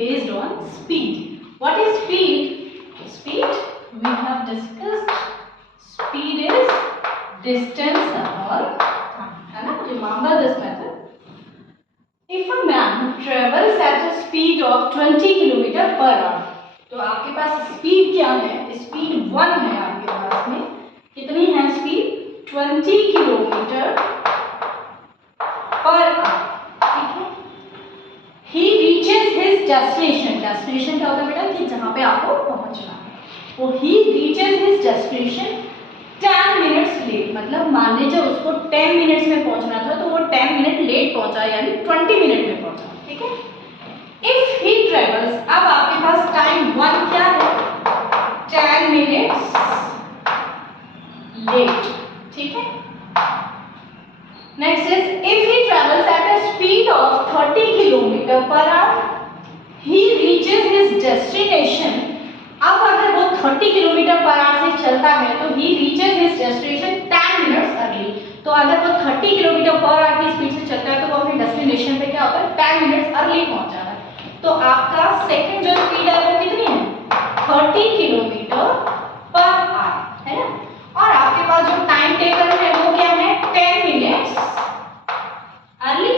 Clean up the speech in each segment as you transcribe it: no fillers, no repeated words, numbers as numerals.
based on speed. What is speed? Speed we have discussed. Speed is distance upon time. है ना? Remember this method. If a man travels at a speed of 20 km per hour, तो आपके पास speed क्या है? Speed 1 है आपके पास में. कितनी है स्पीड? 20 kilometre per hour. ठीक है. He reaches his destination. Destination क्या होता है बेटा? कि जहाँ पे आपको पहुँचना है. वो he reaches his destination 10 minutes late. मतलब मान लीजिए उसको 10 मिनट्स में पहुँचना था तो वो 10 मिनट लेट पहुँचा, यानी 20 मिनट में पहुँचा. ठीक है. If he travels, अब आपके पास टाइम 1 क्या है? 10 मिनट्स लेट. ठीक है. Next is if he travels at a speed of 30 km per hour, he reaches his destination. अब अगर वो 30 km per hour से चलता है तो he reaches his destination 10 minutes early. तो अगर वो 30 km per hour की स्पीड से चलता है तो वो अपने डेस्टिनेशन पे क्या होता है? 10 मिनट्स अर्ली पहुंच जा रहा है. तो आपका सेकंड जो स्पीड है वो कितनी है? 30 km per hour, है ना. और आपके पास जो टाइम टेकन है वो क्या है? 10 मिनट्स अर्ली.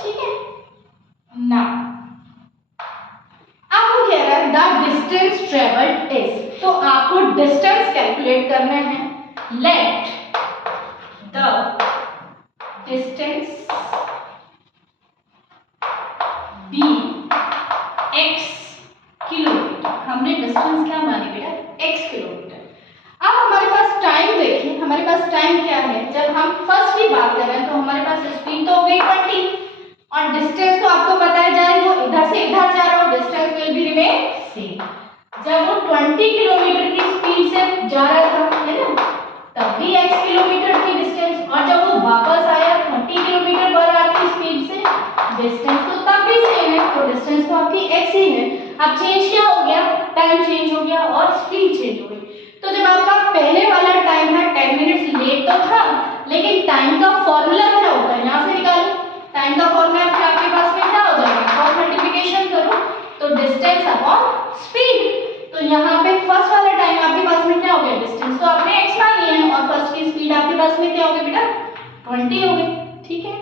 ठीक है. नाउ अब वो कह रहा है द डिस्टेंस ट्रेवल्ड इज. तो आपको डिस्टेंस कैलकुलेट करना है. Let the distance be x kilometre. हमने डिस्टेंस क्या मानी बेटा? x kilometre. अब हमारे पास टाइम देखिए. हमारे पास टाइम क्या है? जब हम फर्स्ट की बात कर रहे हैं तो हमारे पास स्पीड तो हो गई 20 और डिस्टेंस तो आपको पता है जाए वो इधर से इधर जा रहा हो, distance will be remain same. जब वो 20 किलोमीटर की स्पीड से जा रहा था, है ना, तब भी x किलोमीटर की डिस्टेंस, और जब वो वापस आया 30 किलोमीटर पर आवर की स्पीड से, डिस्टेंस तो तब भी सेम है. तो डिस्टेंस तो आपकी x ही है. अब चेंज क्या हो गया? टाइम चेंज हो गया और स्पीड चेंज हो गई. तो जब आपका पहले वाला टाइम है 10 मिनट्स लेट तो था, लेकिन टाइम का फॉर्मूला क्या होता है? यहाँ से निकालो. टाइम का फॉर्मूला आपके पास में क्या हो जाएगा? क्रॉस मल्टीप्लिकेशन करो तो डिस्टेंस अपॉन स्पीड. तो यहाँ पे फर्स्ट वाला टाइम आपके पास में क्या हो गया? डिस्टेंस तो आपने x मानी है और फर्स्ट की स्पीड आपके पास में क्या हो गई बेटा? 20 हो गई. ठीक है.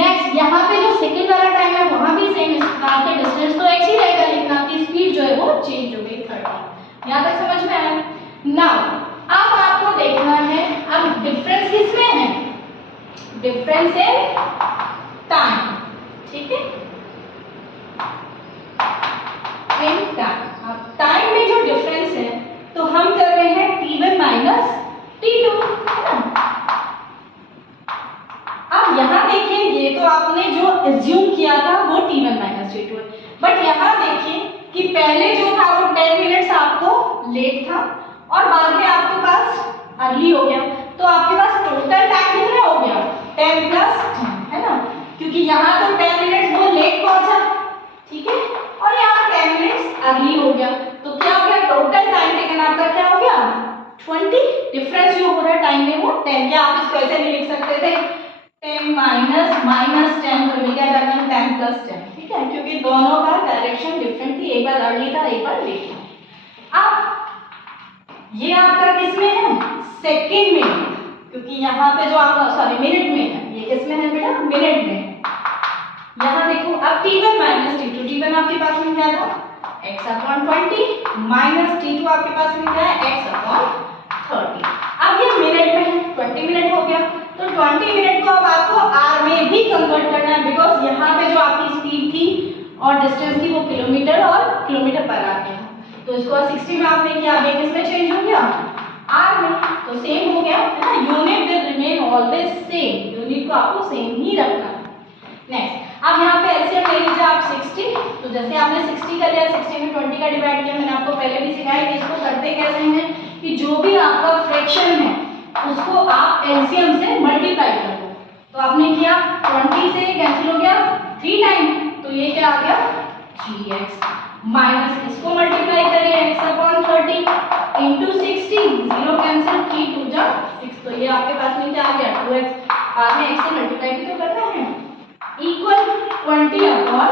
नेक्स्ट यहाँ पे जो सेकंड वाला टाइम है वहां भी सेम है. आपका डिस्टेंस तो x ही रहेगा लेकिन आपकी स्पीड जो है वो चेंज हो गई 30. यहाँ तक समझ में आया? नाउ अब आपको देखना है अब डिफरेंस किसमें है? Difference in time. ठीक है. In time. अब टाइम में जो डिफरेंस है तो हम कर रहे हैं t1 माइनस t2, है ना. अब यहाँ देखिए ये तो आपने जो एज्यूम किया था वो t1 माइनस t2 है, बट यहाँ देखिए कि पहले जो था वो 10 मिनट्स आपको लेट था और बाद में आपके पास अर्ली हो गया. तो आपके पास टोटल टाइम कितना हो गया? 10 प्लस 10, है ना, क्योंकि यहाँ तो 10 मिनट्स वो लेट पहुंचा. ठीक है. और यहाँ 10 मिनट्स अर्ली हो गया. तो क्या हो गया? टोटल टाइम टेकन आपका क्या हो गया? 20. डिफरेंस जो हो रहा है टाइम में वो 10. क्या आप इसको ऐसे भी लिख सकते थे? 10 माइनस माइनस 10 तो भी क्या करना? 10 प्लस 10. ठीक है, क्योंकि दोनों का डायरेक्शन डिफरेंट थी. एक बार अर्ली था, एक बार लेट था. अब ये आपका किसमें है? सेकंड में, क्योंकि यहाँ पे जो आपका सॉरी मिनट में है. ये किसमें है बेटा? मिनट में. यहाँ देखो अब t1 माइनस t2. t1 आपके पास में क्या था? x अपॉन 20 माइनस t2 आपके पास में क्या है? x upon 30. अब ये मिनट में है, 20 मिनट हो गया. तो 20 मिनट को अब आपको आर में भी कन्वर्ट करना है, बिकॉज यहाँ पे जो आपकी स्पीड थी और डिस्टेंस थी वो किलोमीटर और किलोमीटर पर आर में. तो इसको 60 में आपने किया, अब किसमें चेंज हो गया? आर में. तो सेम हो गया, है ना. Unit will remain always same. Unit को आपको सेम ही रखना है. नेक्स्ट अब यहाँ पे एलसीएम ले लीजिए आप 60. तो जैसे आपने 60 कर लिया, 60 में 20 का डिवाइड किया. मैंने आपको पहले भी सिखाया कि इसको करते कैसे हैं कि जो भी आपका फ्रैक्शन है उसको आप एलसीएम से मल्टीप्लाई कर दो. तो आपने किया 20 से कैंसिल हो गया 3 टाइम. तो ये क्या आ गया? gx माइनस इसको मल्टीप्लाई करिए x अपॉन 30 इंटू 60. 0 कैंसिल, 3 2 जा 6. तो ये आपके पास में क्या आ गया? 2x. बाद में x से मल्टीप्लाई भी तो करना है. Equal 20 upon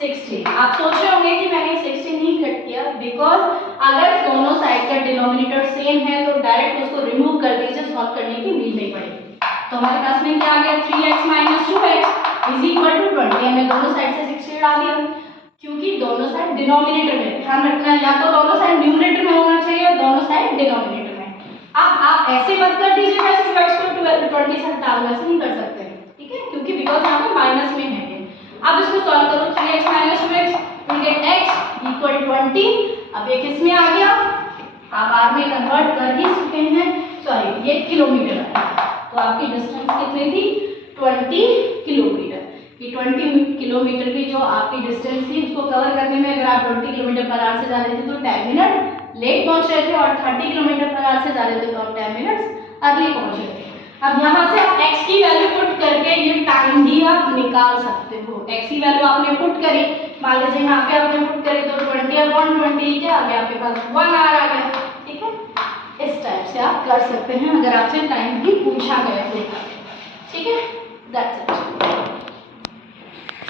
60। आप सोच रहे होंगे कि मैंने 60 नहीं कट किया, बिकॉज अगर दोनों साइड का डिनोमिनेटर सेम है तो डायरेक्ट उसको रिमूव कर दीजिए, सॉल्व करने की नीड नहीं पड़ेगी। तो हमारे पास में क्या आ गया, 3x minus 2x is equal to 20। हमने दोनों साइड से 60 डाल दिया, क्योंकि दोनों साइड डिनोमिनेटर में, ध्यान रखना या तो दोनों साइड न्यूमरेटर में होना चाहिए और दोनों साइड डिनोमिनेटर में। अब आप ऐसे मत कर दीजिएगा 2x को 20 से हटा दो, ऐसे नहीं कर सकते, ठीक है, क्योंकि बिकॉज यहाँ पे माइनस में है। अब इसको सॉल्व करो, 3x minus 2x will get x equal 20। अब एक इसमें आ गया, आप आर में कन्वर्ट कर ही चुके हैं, सॉरी ये किलोमीटर है, तो आपकी डिस्टेंस कितनी थी, 20 किलोमीटर। ये 20 किलोमीटर की जो आपकी डिस्टेंस थी उसको कवर करने में अगर आप 20 किलोमीटर पर आवर से जा रहे थे तो 10 मिनट लेट पहुंच रहे थे, और 30 किलोमीटर पर आवर से जा रहे थे तो आप 10 मिनट्स अर्ली पहुंच रहे थे। अब यहाँ से आप x की वैल्यू पुट करके ये टाइम भी आप निकाल सकते हो। x की वैल्यू आपने पुट करी, मान लीजिए यहाँ पे आपने पुट करी तो 20/120 क्या आ गया आपके पास, 1 आवर आ गया, ठीक है। इस टाइप से आप कर सकते हैं अगर आपसे टाइम भी पूछा गया तो, ठीक है। That's it.